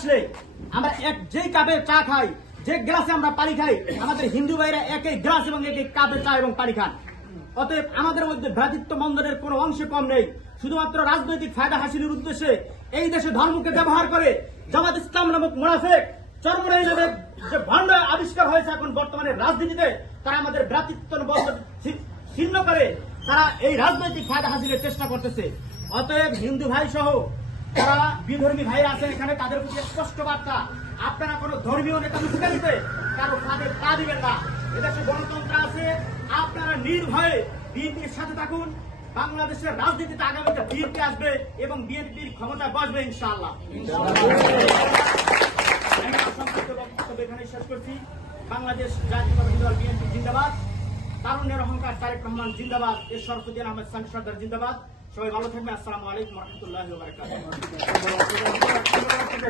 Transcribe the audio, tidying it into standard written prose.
আসলে আমরা যেই কাপে চা খাই, যে গ্লাসে আমরা পানি খাই, আমাদের হিন্দু ভাইরা একই গ্লাস এবং একই কাপে চা এবং পানি খান। অতএব আমাদের মধ্যে ভ্রাতৃত্ব বন্ধনের কোনো অংশে কম নেই। শুধুমাত্র রাজনৈতিক ফায়দা হাসিলের উদ্দেশ্যে এই দেশে ধর্মকে ব্যবহার করে জামাত ইসলাম নামক মুনাফিক চরমনাই নামক যে ভণ্ড আবিষ্কার হয়েছে এখন বর্তমানে রাজনীতিতে, তারা আমাদের ভ্রাতৃত্ব বন্ধন ছিন্ন করে তারা এই রাজনৈতিক ফায়দা হাসিলের চেষ্টা করতেছে। অতএব হিন্দু ভাই সহ যারা বিধর্মী ভাইরা আছেন এখানে, তাদের প্রতি স্পষ্ট বার্তা, আপনারা কোন ধর্মীয় নেতা মুখে কারো কাঁধে পা দিবেন না। এদেশে গণতন্ত্র আছে, আপনারা নির্ভয়ে বিএনপির সাথে থাকুন। বাংলাদেশের রাজনীতিতে আগামীতে বিএনপি আসবে এবং বিএনপির ক্ষমতায় বসবে ইনশাআল্লাহ। এখানে শেষ করছি। বাংলাদেশ জাতীয়তাবাদী দল বিএনপি জিন্দাবাদ, তারুণ্যের অহংকার তারেক রহমান জিন্দাবাদ, এর শরফুদ্দিন আহমেদ সানি সর্দার জিন্দাবাদ। সবাই ভালো থাকবে। আসসালামু আলাইকুম ওয়া রাহমাতুল্লাহি ওয়া বারাকাতুহু।